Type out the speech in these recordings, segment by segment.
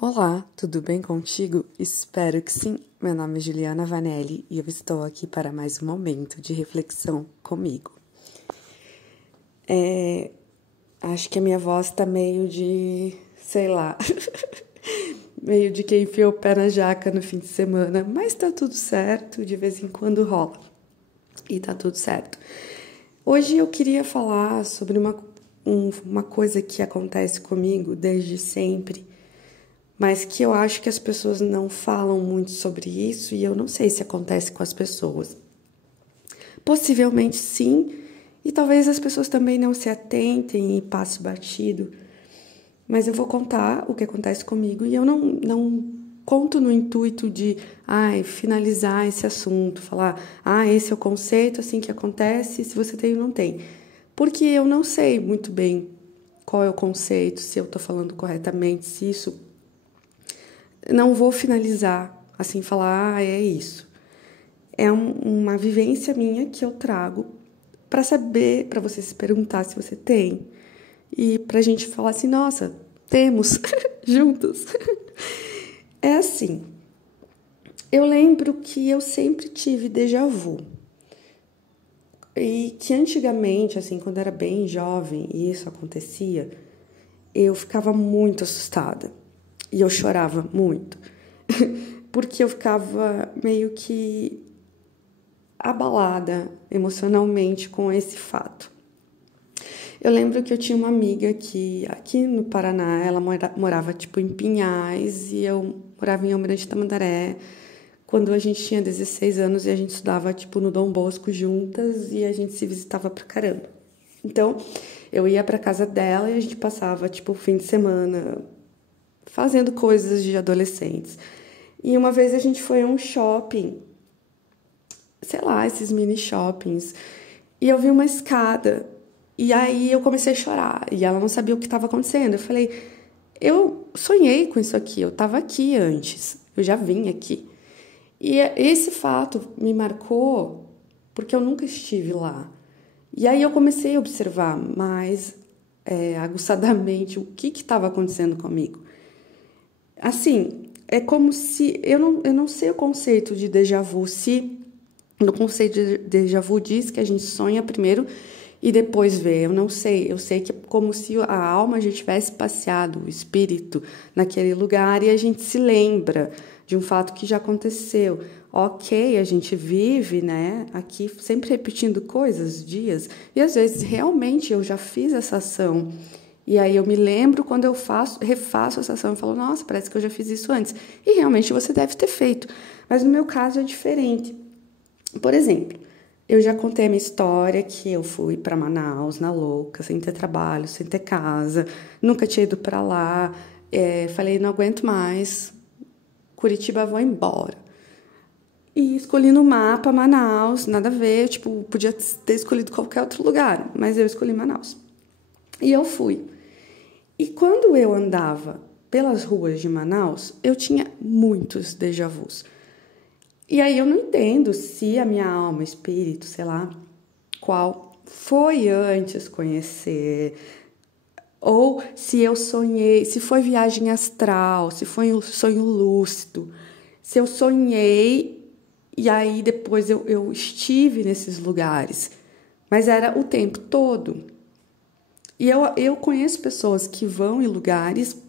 Olá, tudo bem contigo? Espero que sim. Meu nome é Juliana Vanelli e eu estou aqui para mais um momento de reflexão comigo. Acho que a minha voz tá meio de, sei lá, meio de quem enfiou o pé na jaca no fim de semana, mas tá tudo certo, de vez em quando rola e tá tudo certo. Hoje eu queria falar sobre uma coisa que acontece comigo desde sempre, mas que eu acho que as pessoas não falam muito sobre isso e eu não sei se acontece com as pessoas. Possivelmente sim, e talvez as pessoas também não se atentem e passe batido, mas eu vou contar o que acontece comigo e eu não conto no intuito de finalizar esse assunto, falar, esse é o conceito, assim que acontece, se você tem ou não tem. Porque eu não sei muito bem qual é o conceito, se eu estou falando corretamente, se isso. Não vou finalizar assim, falar, é isso. É uma vivência minha que eu trago para saber, para você se perguntar se você tem. E pra gente falar assim, nossa, temos juntos. É assim, eu lembro que eu sempre tive déjà vu. E que antigamente, assim, quando eu era bem jovem e isso acontecia, eu ficava muito assustada. E eu chorava muito. Porque eu ficava meio que abalada emocionalmente com esse fato. Eu lembro que eu tinha uma amiga que aqui no Paraná, ela morava tipo em Pinhais e eu morava em Almirante Tamandaré, quando a gente tinha 16 anos e a gente estudava tipo no Dom Bosco juntas e a gente se visitava pra caramba. Então, eu ia pra casa dela e a gente passava tipo o fim de semana fazendo coisas de adolescentes. E uma vez a gente foi a um shopping, sei lá, esses mini shoppings, e eu vi uma escada. E aí eu comecei a chorar e ela não sabia o que estava acontecendo. Eu falei, eu sonhei com isso aqui, eu estava aqui antes, eu já vim aqui. E esse fato me marcou porque eu nunca estive lá. E aí eu comecei a observar mais aguçadamente o que estava acontecendo comigo. Assim, é como se... eu não sei o conceito de déjà vu, se no conceito de déjà vu diz que a gente sonha primeiro e depois vê. Eu não sei. Eu sei que é como se a alma já tivesse passeado, o espírito, naquele lugar e a gente se lembra de um fato que já aconteceu. Ok, a gente vive, né, aqui sempre repetindo coisas, dias, e às vezes realmente eu já fiz essa ação. E aí eu me lembro quando eu refaço essa ação e falo, nossa, parece que eu já fiz isso antes. E realmente você deve ter feito. Mas no meu caso é diferente. Por exemplo, eu já contei a minha história que eu fui para Manaus na louca, sem ter trabalho, sem ter casa, nunca tinha ido para lá. Falei, não aguento mais, Curitiba, vou embora. E escolhi no mapa Manaus, nada a ver, tipo, podia ter escolhido qualquer outro lugar, mas eu escolhi Manaus. E eu fui. E quando eu andava pelas ruas de Manaus, eu tinha muitos déjà vus. E aí eu não entendo se a minha alma, espírito, sei lá, qual foi antes conhecer, ou se eu sonhei, se foi viagem astral, se foi um sonho lúcido, se eu sonhei e aí depois eu estive nesses lugares, mas era o tempo todo. E eu conheço pessoas que vão em lugares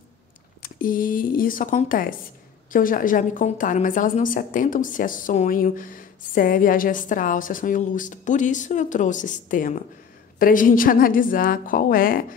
e isso acontece, que já me contaram, mas elas não se atentam se é sonho, se é viagem astral, se é sonho lúcido. Por isso eu trouxe esse tema, para a gente analisar qual é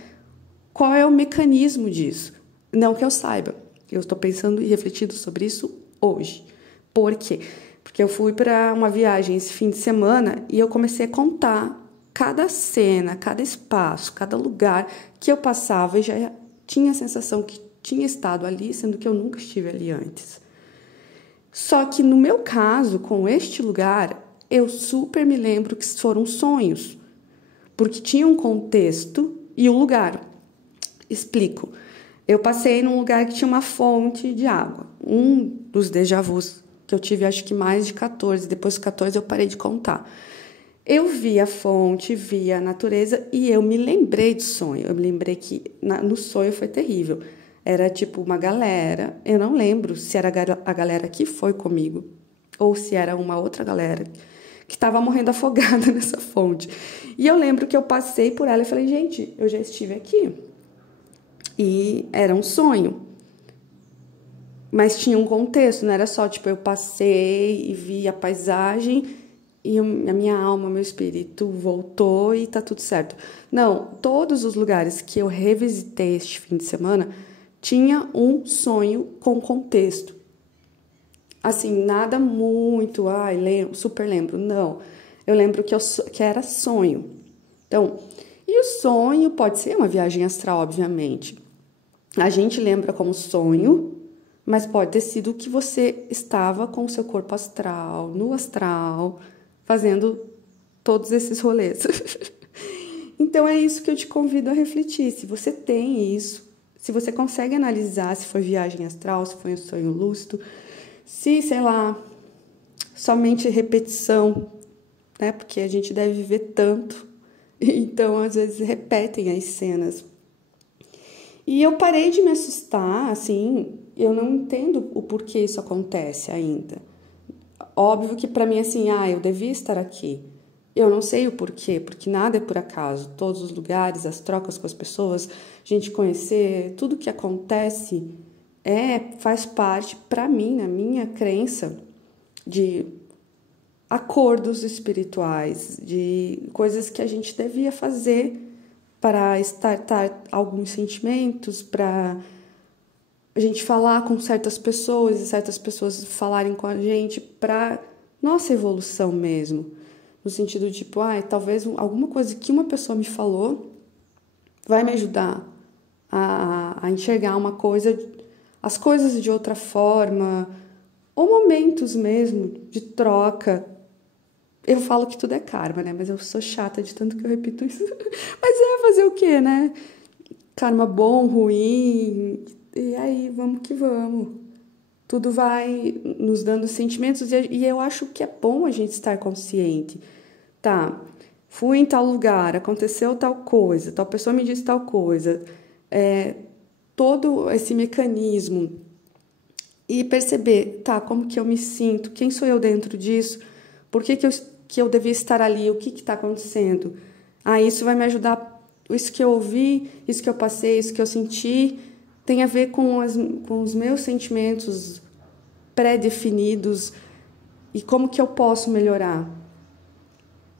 o mecanismo disso. Não que eu saiba, eu estou pensando e refletindo sobre isso hoje. Por quê? Porque eu fui para uma viagem esse fim de semana e eu comecei a contar cada cena, cada espaço, cada lugar que eu passava e já tinha a sensação que tinha estado ali, sendo que eu nunca estive ali antes. Só que no meu caso, com este lugar, eu super me lembro que foram sonhos, porque tinha um contexto e o lugar. Explico. Eu passei num lugar que tinha uma fonte de água. Um dos déjà vus que eu tive, acho que mais de 14. Depois dos 14 eu parei de contar. Eu vi a fonte, vi a natureza e eu me lembrei do sonho. Eu me lembrei que no sonho foi terrível. Era tipo uma galera, eu não lembro se era a galera que foi comigo ou se era uma outra galera que estava morrendo afogada nessa fonte. E eu lembro que eu passei por ela e falei, gente, eu já estive aqui. E era um sonho. Mas tinha um contexto, não era só, tipo, eu passei e vi a paisagem e a minha alma, meu espírito voltou e tá tudo certo. Não, todos os lugares que eu revisitei este fim de semana tinha um sonho com contexto. Assim, nada muito, super lembro, não. Eu lembro que era sonho. Então, e o sonho pode ser uma viagem astral, obviamente. A gente lembra como sonho, mas pode ter sido que você estava com o seu corpo astral, no astral, fazendo todos esses rolês. Então é isso que eu te convido a refletir. Se você tem isso, se você consegue analisar se foi viagem astral, se foi um sonho lúcido, se, sei lá, somente repetição, né? Porque a gente deve viver tanto, então às vezes repetem as cenas. E eu parei de me assustar, assim, eu não entendo o porquê isso acontece ainda. Óbvio que para mim, assim, eu devia estar aqui. Eu não sei o porquê, porque nada é por acaso. Todos os lugares, as trocas com as pessoas, a gente conhecer, tudo que acontece faz parte, para mim, na minha crença, de acordos espirituais, de coisas que a gente devia fazer para estartar alguns sentimentos, para a gente falar com certas pessoas e certas pessoas falarem com a gente para nossa evolução mesmo. No sentido de, tipo, talvez alguma coisa que uma pessoa me falou vai me ajudar a enxergar as coisas de outra forma, ou momentos mesmo de troca. Eu falo que tudo é karma, né? Mas eu sou chata de tanto que eu repito isso. Mas fazer o quê, né? Karma bom, ruim. E aí, vamos que vamos. Tudo vai nos dando sentimentos. E eu acho que é bom a gente estar consciente. Tá, fui em tal lugar, aconteceu tal coisa, tal pessoa me disse tal coisa. Todo esse mecanismo. E perceber, tá, como que eu me sinto? Quem sou eu dentro disso? Por que eu devia estar ali? O que está acontecendo? Isso vai me ajudar. Isso que eu ouvi, isso que eu passei, isso que eu senti, tem a ver com os meus sentimentos pré-definidos e como que eu posso melhorar.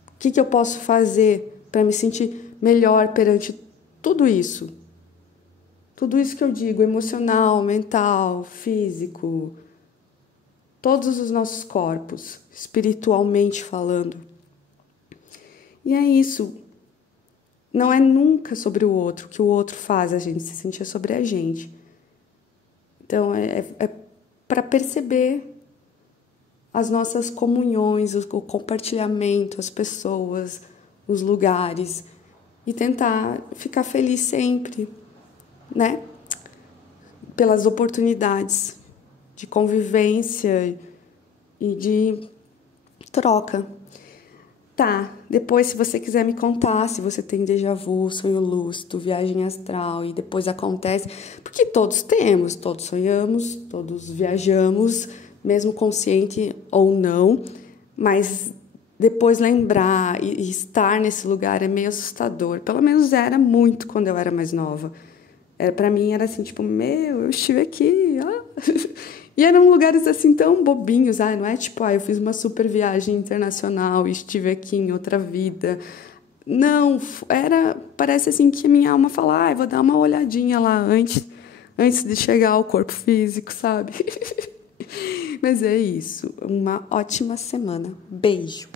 O que eu posso fazer para me sentir melhor perante tudo isso? Tudo isso que eu digo, emocional, mental, físico, todos os nossos corpos, espiritualmente falando. E é isso. Não é nunca sobre o outro, que o outro faz a gente se sentir, sobre a gente. Então, é para perceber as nossas comunhões, o compartilhamento, as pessoas, os lugares, e tentar ficar feliz sempre, né? Pelas oportunidades de convivência e de troca. Tá, depois se você quiser me contar se você tem déjà vu, sonho lúcido, viagem astral e depois acontece, porque todos temos, todos sonhamos, todos viajamos, mesmo consciente ou não, mas depois lembrar e estar nesse lugar é meio assustador, pelo menos era muito quando eu era mais nova. Para mim era assim, tipo, eu estive aqui, E eram lugares assim tão bobinhos, não é tipo, eu fiz uma super viagem internacional e estive aqui em outra vida. Não, parece assim que a minha alma fala, vou dar uma olhadinha lá antes de chegar ao corpo físico, sabe? Mas é isso, uma ótima semana. Beijo!